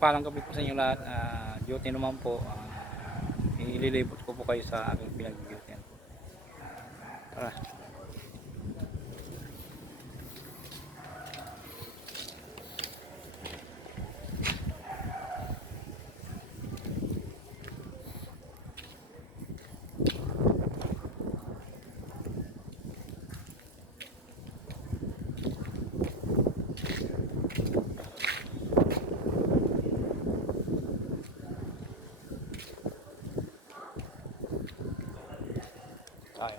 Mapagpalang gabi po sa inyo lahat. Duty naman po. Ililibot ko po kayo sa aking pinag-duty. Tara. Tayo.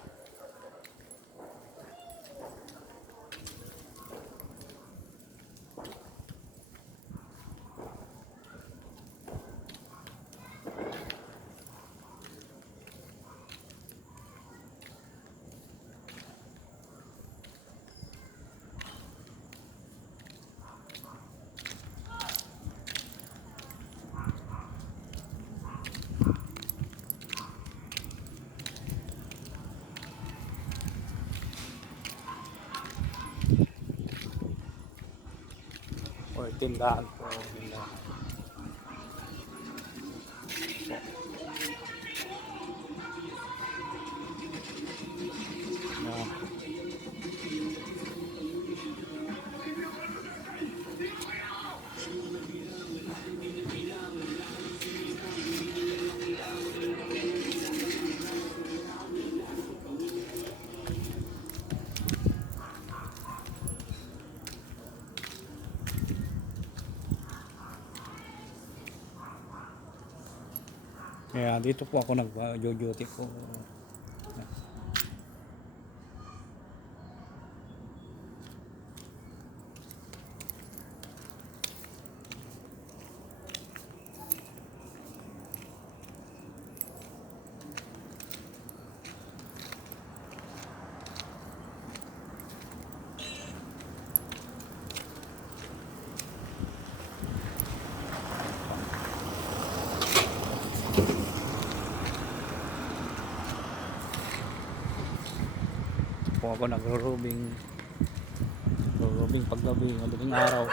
Or tindahan po. Tindahan. Kaya dito po ako nag-duty po. Po ako nagro-robing paggabi, madaling araw.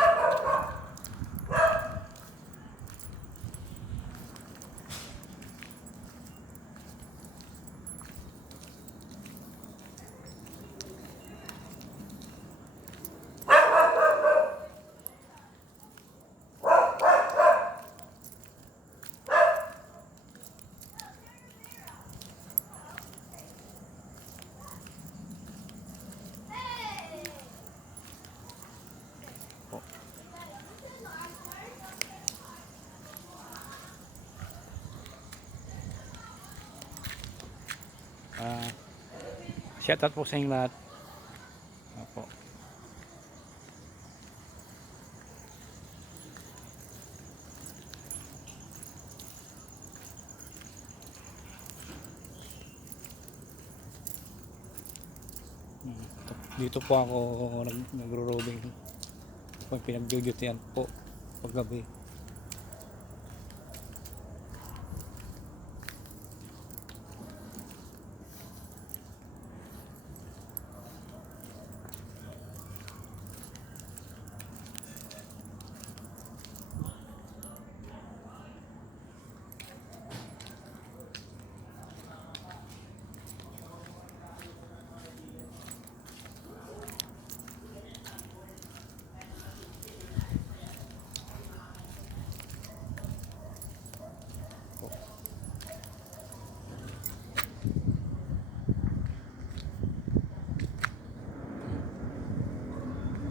Shout out po sa inyo lahat. Opo. Dito po ako nagro-robing. Pinag-duty po paggabi.